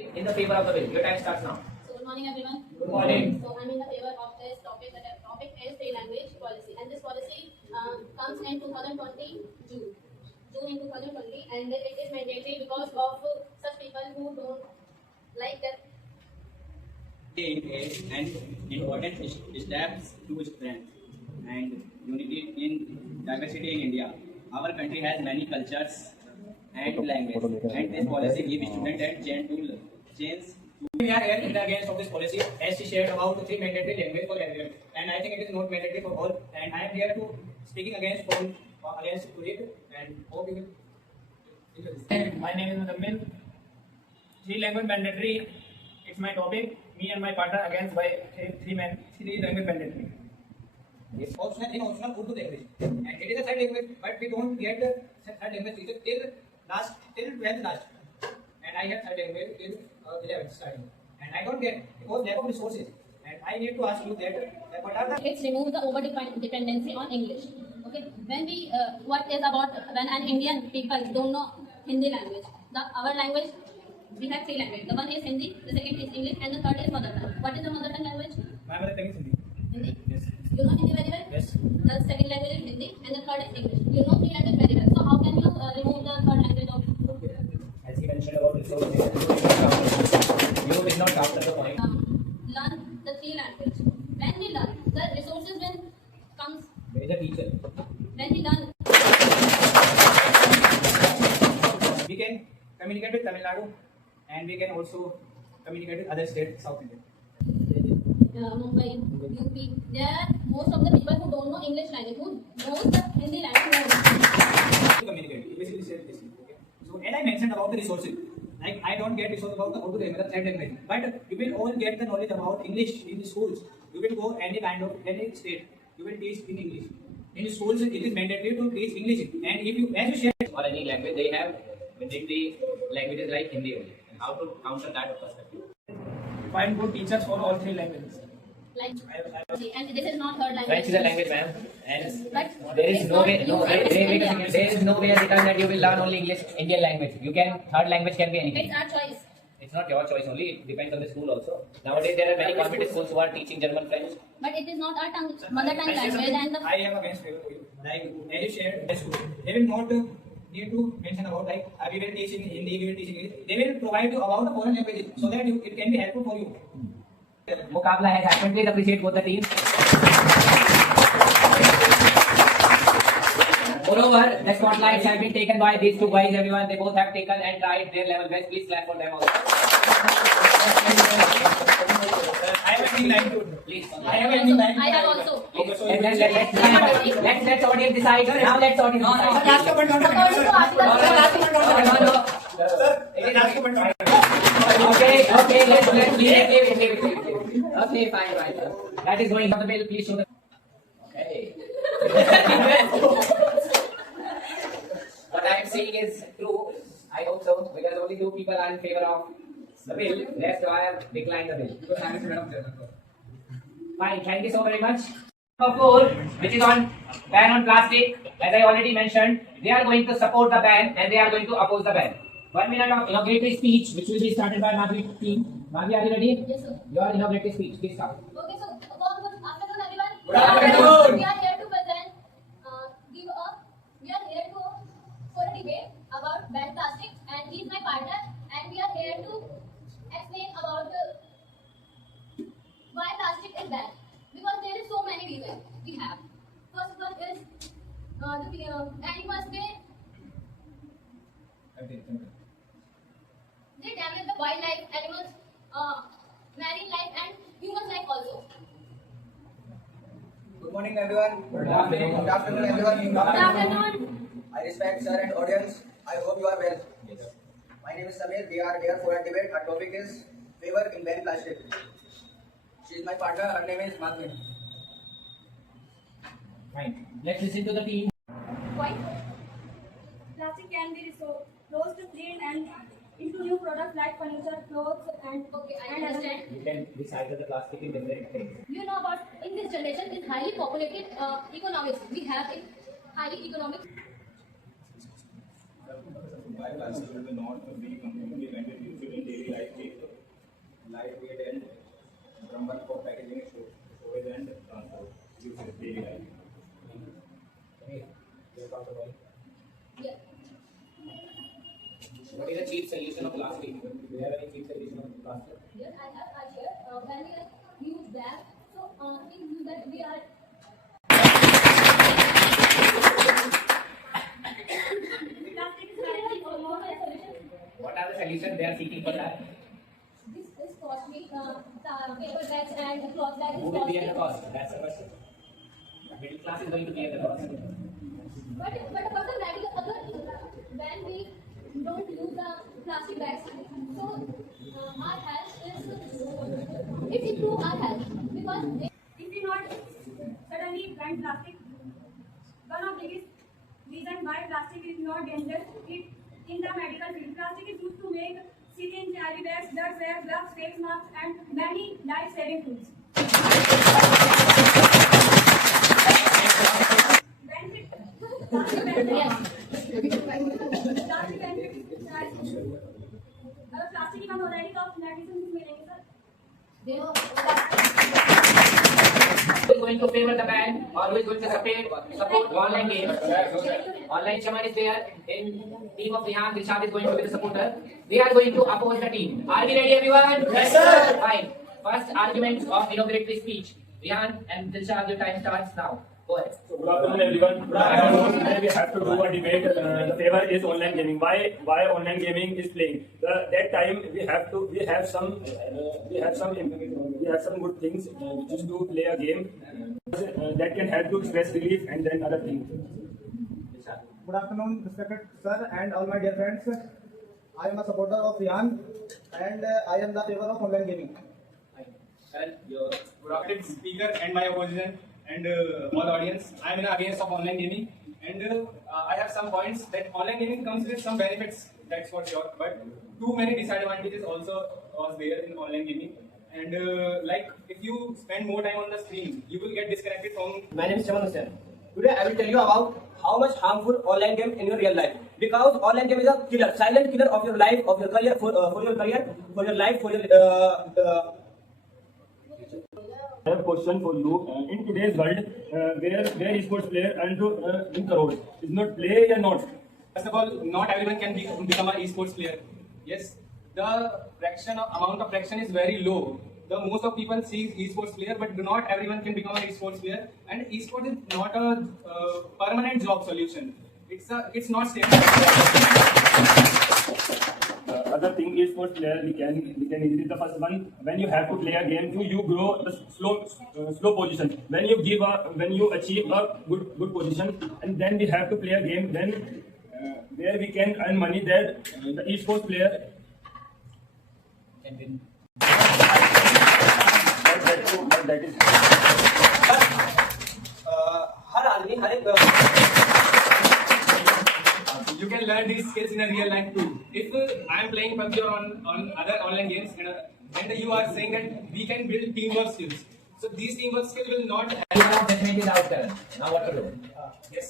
In the favor of the bill. Your time starts now. So good morning everyone. Good morning. So I'm in the favor of this topic. The topic is the language policy, and this policy comes in 2020 June in 2020, and it is mandatory because of such people who don't like that. And important steps to strength and unity in diversity in India. Our country has many cultures and language, and this policy gives students a chance to change. We are here in the against of this policy as she shared about three mandatory language for everyone, and I think it is not mandatory for all. And I am here to speaking against to it, and hope you will. My name is Muzammil. Three language mandatory. It's my topic. Me and my partner against by three language mandatory. It's optional in optional Urdu language, and it is a third language, but we don't get the third language teacher till 12th last. And I have third language till 11th starting, and I don't get because lack of resources. And I need to ask you that what are the It's remove the over dependency on English. Okay, when we what is about when an Indian people don't know Hindi language, our language. We have three languages. The one is Hindi, the second is English, and the third is mother tongue. What is the mother tongue language? my mother tongue is Hindi. Hindi. Yes. You know Hindi very well? Yes. The second language is Hindi, and the third is English. You know three languages very well. So how can you remove the third language of? As he mentioned about resources, you did not capture the point. Learn the three language. When we learn, the resources comes There is a teacher. when we learn. We can communicate with Tamil Nadu, and we can also communicate with other states, South India. Mumbai, UP. There are most of the people who don't know English language, who knows the Hindi language. To communicate, basically say this. Okay. So, and I mentioned about the resources. Like I don't get resources about the Urdu language, the third language, but you will all get the knowledge about English in the schools. You will go any kind of any state, you will teach in English. In schools, it is mandatory to teach English, and if you, as you share, Or any language they have within the languages like Hindi only. And how to counter that perspective? Find good teachers for all three languages. Like, and this is not third language. French is a language, ma'am, and But there is it's no not way, used in India. there is no way written that you will learn only English, Indian language. You can third language can be anything. It's our choice. It's not your choice only. It depends on the school also. Nowadays there are many competitive schools who are teaching German, French. But it is not our tongue, mother tongue language, and the I am against favor for you. Like as you shared, the school, they will not need to mention about like we will teach in Hindi, we will teach in English. They will provide you about the foreign languages so that it can be helpful for you. Muqabla has happened. Please appreciate both the teams. Moreover, the spotlights have been taken by these two guys. Everyone, they both have taken and tried their level best. Please clap for them also. I have been like Please. I have also. Let's audience decide. Now let's audience decide. According to article. No. Okay, let's leave it. Okay, fine. That is going on the bill. Please show the. Okay. What I am saying is true. I hope so, because only two people are in favor of the bill. Rest I have declined the bill. Fine, thank you so very much. Number 4, which is on ban on plastic, as I already mentioned, they are going to support the ban and they are going to oppose the ban. 1 minute of inauguratory speech, which will be started by Madhvi team. Madhvi, are you ready? Yes, sir. Your inauguratory speech, please start. Okay, so good afternoon, everyone. Good afternoon. We are here to present, we are here to for a debate about ban plastic, and he is my partner, and we are here to explain about why plastic is bad. Because there is so many reasons we have. First one is the animals they damage the wildlife, animals, marine life, and human life also. Good morning, everyone. Good afternoon. Good afternoon, everyone. Good afternoon. I respect sir and audience. I hope you are well. My name is Samir. We are here for a debate. Our topic is favor in ban plastic. She is my partner. Her name is Madhvi. Fine. Let's listen to the team. Why? Plastic can be reused, cleaned, and into new products like furniture, clothes, and Okay, I understand. You can recycle the plastic in different things. You know about in this generation is highly populated economics. We have a highly economic. Why plastic will not be completely used in daily life? lightweight and rubber for packaging, storage and transport. Use it daily life. Yeah. What is the cheap solution of plastic? Do you have any cheap solution of plastic? Yes, I have here. When we use that, so it means that we are Plastic is currently for more solution. What are the solutions they are seeking for that? This is costly. Paper bags and cloth bags is Who will bear costly. the cost? That's the question. Middle class is going to bear the cost. But a person that is other when we don't use the plastic bags, so our health is it improve our health because If we not suddenly ban plastic, one of the biggest reason why plastic is not dangerous is in the medical field. Plastic is used to make syringe, IV bags, blood bags, gloves, face masks, and many life-saving tools. Benefit. Plastic benefit. yes, Plastic benefit. अगर plastic ही बंद हो जाएगी तो आप medicine भी मिलेंगे sir. they know Who is going to favor the ban or who is going to support online games? Online Shaman is there. In team of Rihan, Dilshad is going to be the supporter. We are going to oppose the team. Are we ready, everyone? Yes, sir. Fine. First argument of inauguratory speech. Rihan and Dilshad, your time starts now. Go ahead. So good afternoon, everyone. Today we have to do a debate. The favor is online gaming. Why online gaming is playing? That time we have some good things which is to play a game that can help to stress relief and then other things. Good afternoon, respected sir and all my dear friends. I am a supporter of Rihan and I am the favor of online gaming. Good afternoon, speaker and my opposition and all audience. I am against of online gaming, and I have some points that online gaming comes with some benefits. That's for sure, but too many disadvantages also was there in online gaming. And like if you spend more time on the screen, you will get disconnected from. My name is Chaman Hussain. Today I will tell you about how much harmful online game in your real life. Because online game is a killer, silent killer of your life, of your career, for your career, for your life, for your. I have a question for you. In today's world, where esports player and in crores is not play or not. First of all, not everyone can become an esports player. Yes, the amount of fraction is very low. The most of people see esports player, but not everyone can become an esports player. And esports is not a permanent job solution. It's not stable. Other thing is for player we can easily the first one when you have to play a game you grow the slow position when you achieve a good position and then we have to play a game then where we can earn money that the esports player that is हर आदमी हर एक You can learn these skills in a real life too. If I am playing PUBG or on other online games and you are saying that we can build teamwork skills. So these teamwork skills will not. Judgment is out there. Now what to do? Yes.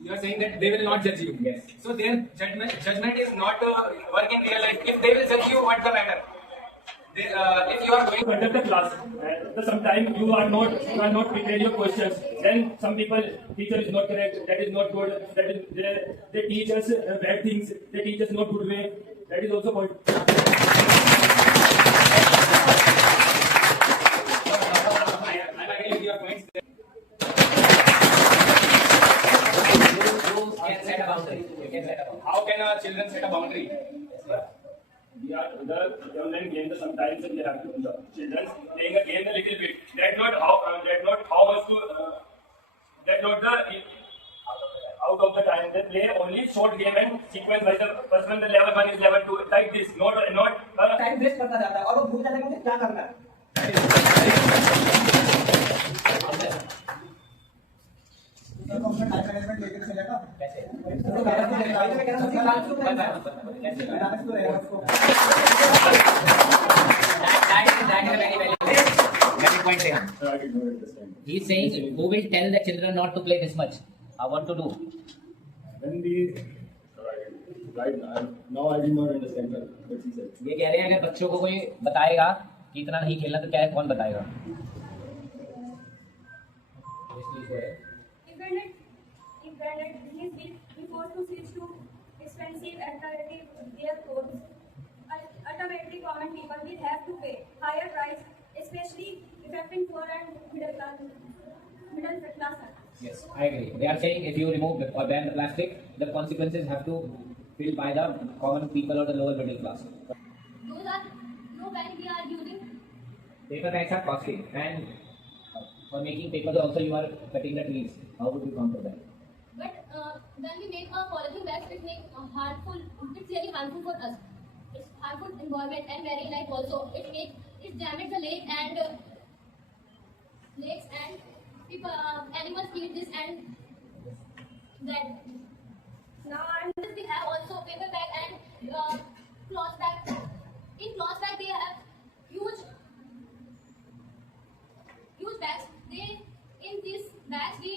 You are saying that they will not judge you. Yes. So their judgment is not work in real life. If they will judge you, what's the matter? If you are going. conduct the class. Sometimes you are not prepared your questions. Then some people teacher is not correct. That is not good. That is they teach us bad things. They teach us not good way. That is also point. I'm agreeing with your points. You can set a boundary. How can our children set a boundary? We are the online game. Sometimes we have to the children playing a game a little bit. That's not how much to. That's not the out of the time. They play only short game and sequence by the first one. The level 1 is level 2 like this. Not. Time waste करता जाता है और वो भूल जाता है कि मुझे क्या करना है. सर तो अपना टाइम मैनेजमेंट लेके चलेगा. He is saying who will tell the children not to play this much? What to do? When we right now I did not understand what he said. ये कह रहे हैं अगर बच्चों को कोई बताएगा कि इतना नहीं खेलना तो क्या है, कौन बताएगा? If branded is be forced to switch to expensive alternative gear codes, ultimately common people will have to pay higher price, especially affecting poor and middle class. Yes, I agree. They are saying if you remove or ban the plastic, the consequences have to feel by the common people or the lower middle class. Those are no when we are using. Paper bags are costly, and for making paper also you are cutting the trees. How would you counter that? But when we make a polythene bags, it makes harmful. It's really harmful for us. It's harmful environment and marine life also. It damage the lake and lakes and people, animals eat this and that. Now we have also paper bag and cloth bag. In cloth bag they have huge bags. In these bags we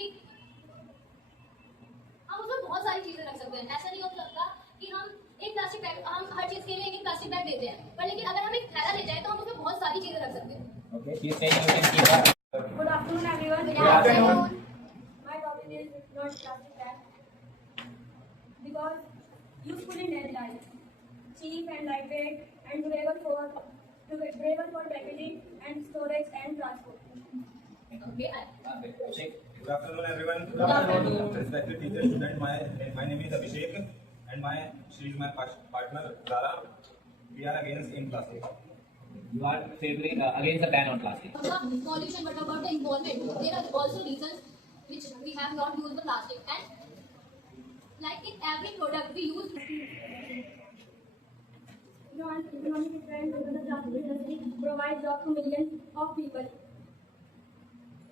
हम उसमें बहुत सारी चीजें रख सकते हैं. ऐसा नहीं होता लगता कि हम एक प्लास्टिक बैग, हम हर चीज के लिए एक प्लास्टिक बैग देते हैं, पर लेकिन अगर हम एक थैला ले जाए तो हम उसमें बहुत सारी चीजें रख सकते हैं. Okay, she's saying you can keep her. Good afternoon, everyone. Good afternoon. My topic is not plastic bag because useful in daily life, cheap and lightweight, and durable for packaging and storage and transport. Okay. Good afternoon, everyone. Good afternoon. Respected teacher, student, my name is Abhishek, and she is my partner Zara. We are against in plastic. You are favoring against the ban on plastic. Pollution, but about the environment, there are also reasons which we have not used the plastic, and like in every product we use. Economic trend in the plastic industry provides jobs to millions of people.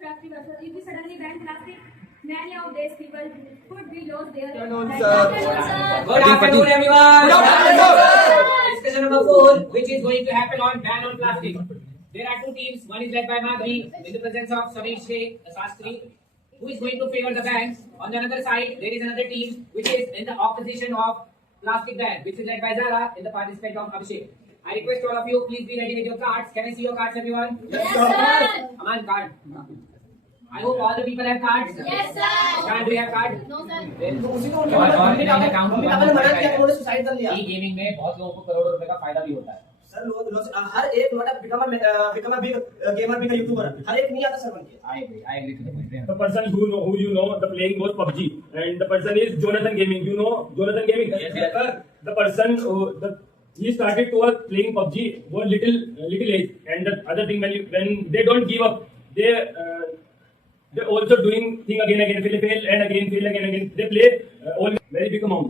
If we suddenly ban plastic, many of these people could be lost their Good afternoon, everyone. Discussion number 4, which is going to happen on ban on plastic. There are two teams. One is led by Madhuri in the presence of Samir Sheikh Sastri, who is going to favor the ban. On the other side, there is another team which is in the opposition of plastic ban, which is led by Zara in the participant of Abhishek. I request all of you, please be ready with your cards. Can I see your cards, everyone? Yes, sir. Aman, card. I hope all the people have cards. Yes, sir. Sir, do you have cards? No, sir. Gaming में बहुत लोगों को करोड़ों रुपए का फायदा भी होता है. सर हर एक become a big gamer big YouTuber हर एक नहीं आता सर बनके. I agree to the point. The person who you know the playing was PUBG, and the person is Jonathan Gaming. You know Jonathan Gaming? Yes, yes. The person he started to playing PUBG was little age, and the other thing when they don't give up, they also doing thing again fail and again. They play only very big amount.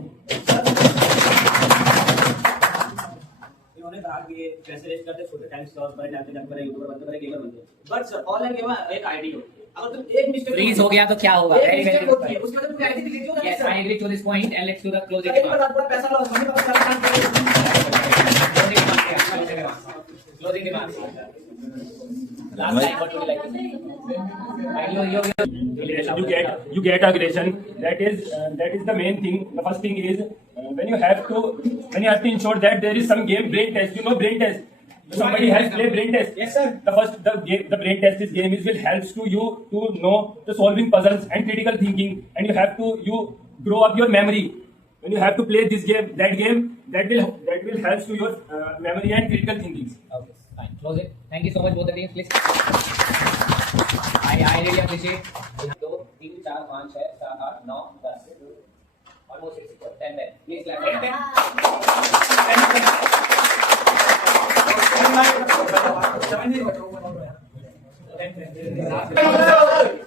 इन्होंने कहा कि पैसे rest करते छोटे time slot बड़े time पे जब करे यूट्यूबर बनते बड़े गेमर बनते. बट सर ऑनलाइन गेम एक आईडी हो, अगर तुम एक मिस्टेक Freeze हो गया तो क्या होगा? एक मिस्टेक होती है उसके बाद तुम आईडी डिलीट हो जाती है. Yes, I agree to this point, and let's do the closing एक बार remarks. पूरा पैसा लॉस होने का Closing remarks. Last time, what would you like to say? You get aggression. That is the main thing. The first thing is when you have to ensure that there is some game brain test. You know brain test. Somebody has played brain test. Yes, sir. The brain test this game will helps to you to know the solving puzzles and critical thinking, and you grow up your memory. When you have to play this game, that will helps to your memory and critical thinking. Okay, fine. Close it. Thank you so much, both of you. Please. I really appreciate. 2, 3, 4, 5, 6, 7, 8, 9, 10. Almost 6, 10 men. Please clap.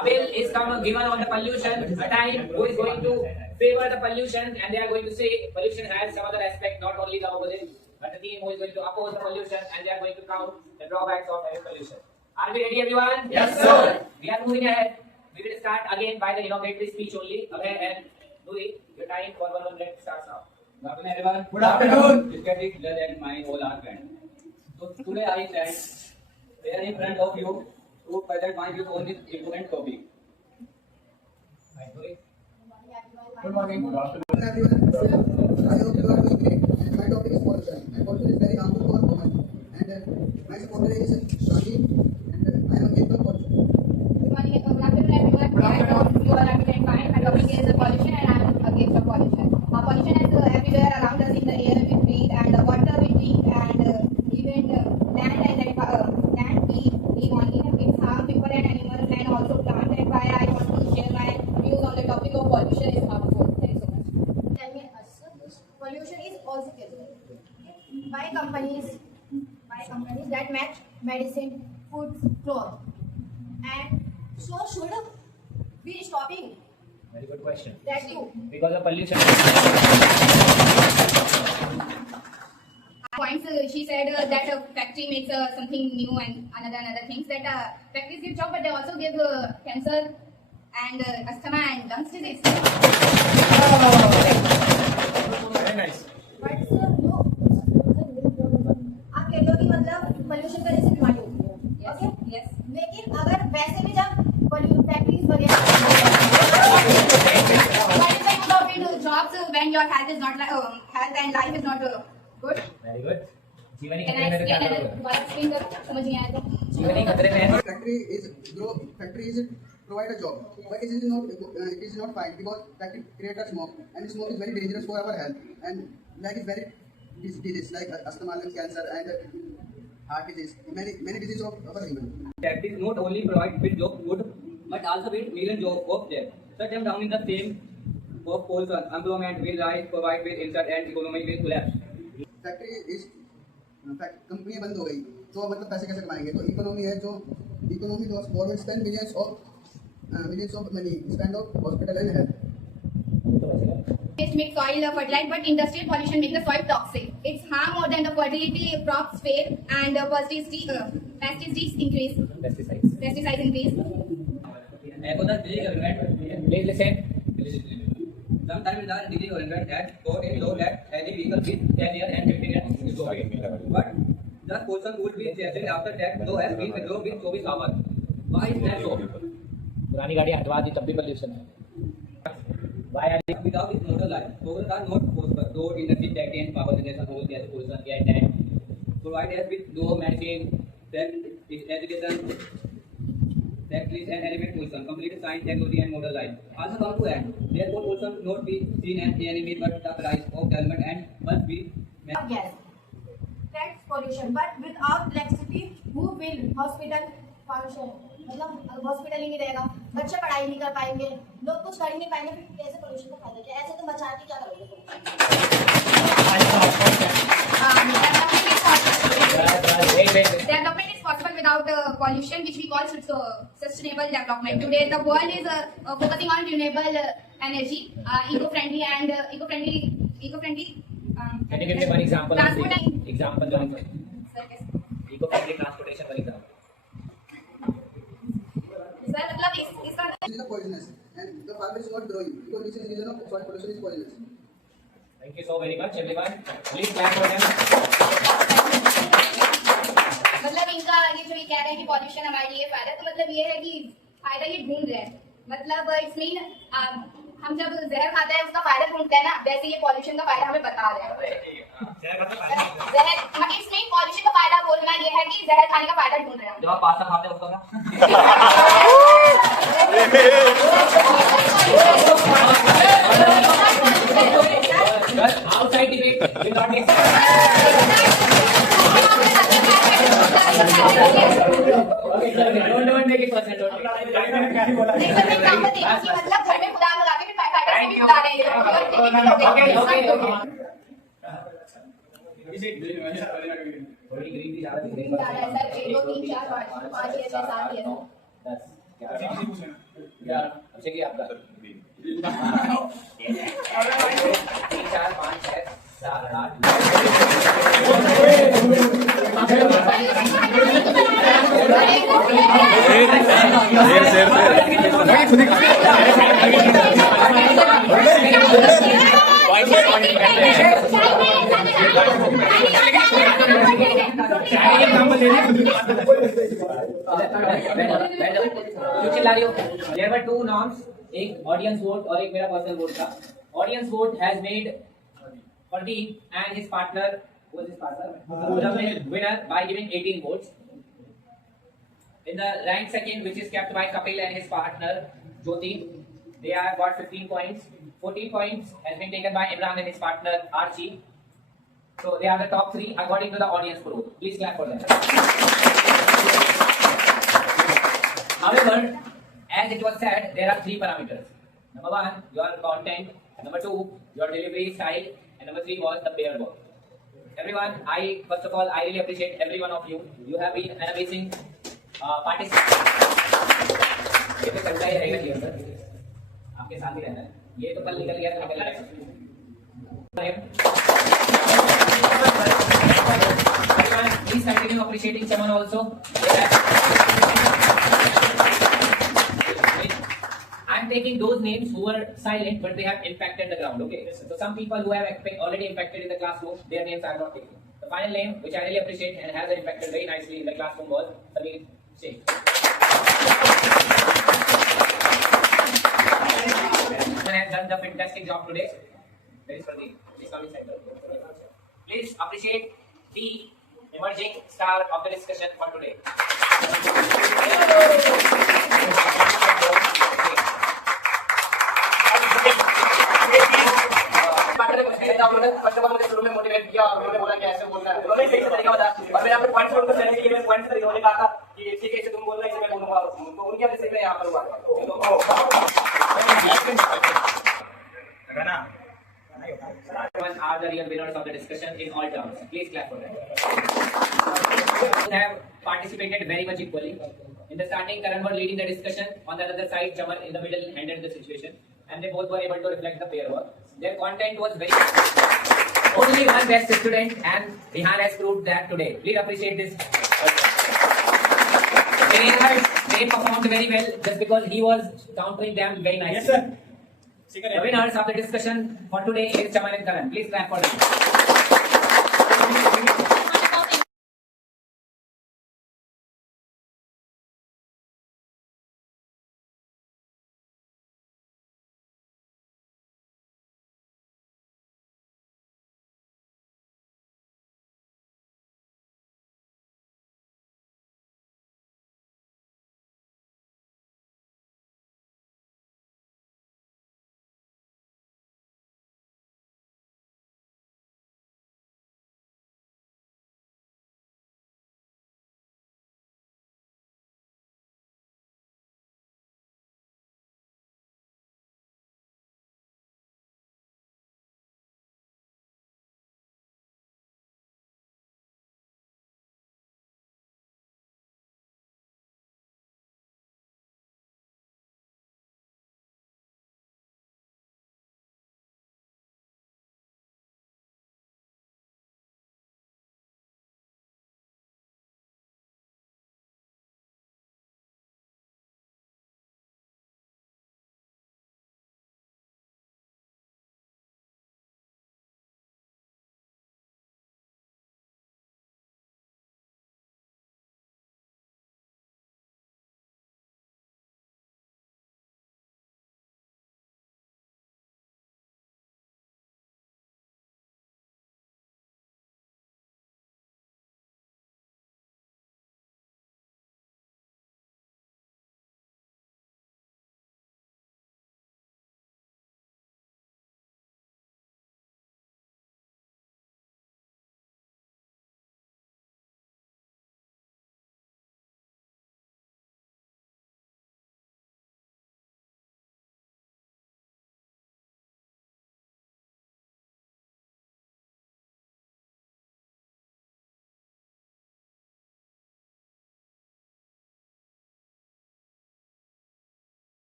Abel is given on the pollution, a time who is going to favor the pollution, and they are going to say pollution has some other aspect, not only the opposite, but the team who is going to oppose the pollution, and they are going to count the drawbacks of air pollution. Are we ready, everyone? Yes, sir. We are moving ahead. We will start again by the inauguratory speech only. Abhay and Nuri, your time for 1 minute starts now. Good afternoon, everyone. Good afternoon. Respected leader and my whole art friend. So today I stand here in front of you to present my views on this important topic. Good morning. Good afternoon. Everyone, I hope you are doing great. And my topic is pollution. And pollution is very harmful for women. And my supporter is Shani, and I am against the pollution. Good morning, good afternoon everyone. I hope you all are doing fine. My topic is pollution and I am against the pollution. Pollution is everywhere around us, in the air we breathe and the water we drink and even land we live on. It harms people and animals and also plants. That's why I want to share my views on the topic of pollution is harmful. Thank you so much. Pollution is positive by companies that match medicine, foods, clothes, and so should be stopping Very good question. that too. Because of pollution. Points she said that factory makes something new and another things that factories give job but they also give cancer and asthma and lungs disease. Very nice. But sir, no. आप कह लो कि मतलब pollution करने से बीमारी होती है, okay? Yes. लेकिन अगर वैसे भी जब फैक्ट्रीज वगैरह Jobs when your health is not health and life is not good. Very good. जीवनी Can I खतरे में तो क्या explain करोगे? दोबारा explain कर समझ नहीं आया तो जीवनी खतरे में है। Factory is provide a job, but it is not fine because factory create a smoke, and smoke is very dangerous for our health, and like it's very diseases like asthma, lung cancer, and heart disease, many diseases of our human. Factories not only provide with job food, but also with million jobs of them. Shut them down in the same of pollution, employment will rise, provide with insult and economy will collapse. Factory इस कंपनियां बंद हो गई तो मतलब पैसे कैसे कमाएंगे? तो इकोनॉमी है जो economy loss government spend millions of money spend of hospital and health. Waste make soil fertile, but industrial pollution make the soil toxic. It's harm more than the fertility crops fail and pesticides increase. Pesticides increase. Echo the Delhi government. Please listen. Sometime in the Delhi government had got a law that any vehicle with 10 years and 15 years is going. But the pollution would be changed after that law has been withdrawn with 24 hours. Why is that so? पुरानी गाड़ी हटवा दी तब भी pollution है. Why are you? Without this motor life, progress are not possible. Road, industry, tech and power generation, all gas pollution, air tank. Provide us with low medicine, education, factories and element pollution, complete science, technology and modern life. Also come to add, therefore pollution not be seen as the enemy but the price of development and must be met. gas. That's pollution. But without electricity, who will hospital function? मतलब hospital ही नहीं रहेगा, बच्चे पढ़ाई नहीं कर पाएंगे, लोग कुछ कर ही नहीं पाएंगे, फिर कैसे पोल्यूशन का फायदा क्या? ऐसे तुम बचा के क्या करोगे? Development is possible without pollution, which we call sustainable development. Today, the world is focusing on renewable energy, eco-friendly and eco-friendly. Can you give me one example? Transport and Example. Eco-friendly transportation, for example. sir, मतलब इसका This is a poisonous, and the farmer is not growing because this is reason of soil pollution is poisonous. Thank you so very much, everyone. Please clap for them. मतलब इनका ये जो ये कह रहे हैं कि पॉल्यूशन हमारे लिए फायदा, तो मतलब ये है कि फायदा ये ढूंढ रहे हैं. मतलब इट्स मीन हम जब जहर खाते हैं उसका फायदा ढूंढते हैं ना, वैसे ये पॉल्यूशन का फायदा हमें बता रहे हैं. जहर इट्स मीन पॉल्यूशन का फायदा बोलना ये है कि जहर खाने का फायदा ढूंढ रहे हैं. जब आप पास्ता खाते हैं उसका क्या? Outside debate will not be. Don't make it personal. Don't make it. मतलब घर में खुदा लगा के फिर फायदा से भी बता रहे हैं. थोड़ी ग्रीन भी ज्यादा दिख रही सर 1 2 3 4 5 6 7 8 अच्छे की आपका 3 4 5 6 7 8 There were two norms, एक audience vote और एक मेरा personal vote था. Audience vote has made Pradeep and his partner who was his partner? The winner by giving 18 votes. In the rank second, which is kept by Kapil and his partner Jyoti, they have got 15 points. 14 points has been taken by Imran and his partner Archie. So they are the top three according to the audience poll. Please clap for them. However, as it was said, there are three parameters. Number one, your content. Number two, your delivery style. And number three was the pair work. Everyone, first of all, I really appreciate every one of you. You have been an amazing participant. ये तो चलता ही रहेगा जीवन भर. आपके साथ ही रहना है. ये तो कल निकल गया तो निकल गया. Please continue appreciating Chaman also. I'm taking those names who were silent but they have impacted the ground. Okay. So some people who have already impacted in the classroom, their names I am not taking. The final name, which I really appreciate and has impacted very nicely in the classroom, was Sameer Sheikh. Has done the fantastic job today. There is Pradeep. Please come inside. Please appreciate the emerging star of the discussion for today. First of all मुझे शुरू में motivate किया और उन्होंने बोला कि ऐसे बोलना है. उन्होंने सही से तरीका बताया और मैंने अपने पॉइंट्स उनको सेलेक्ट किए. मैंने पॉइंट्स तरीके उन्होंने कहा था कि ठीक है इसे तुम बोलना इसे मैं बोलूंगा. तो उनकी वजह से मैं यहाँ पर हुआ. Everyone are the real winners of the discussion in all terms. Please clap for them. They have participated very much equally. In the starting, Karan was leading the discussion. On the other side, Chaman in the middle handled the situation. And they both were able to reflect the pair work. Their content was very... Only one best student and Rihan has proved that today. Please appreciate this. They performed very well just because he was countering them very nicely. Yes, sir. The winners of the discussion for today is Chaman and Karan. Please clap for them.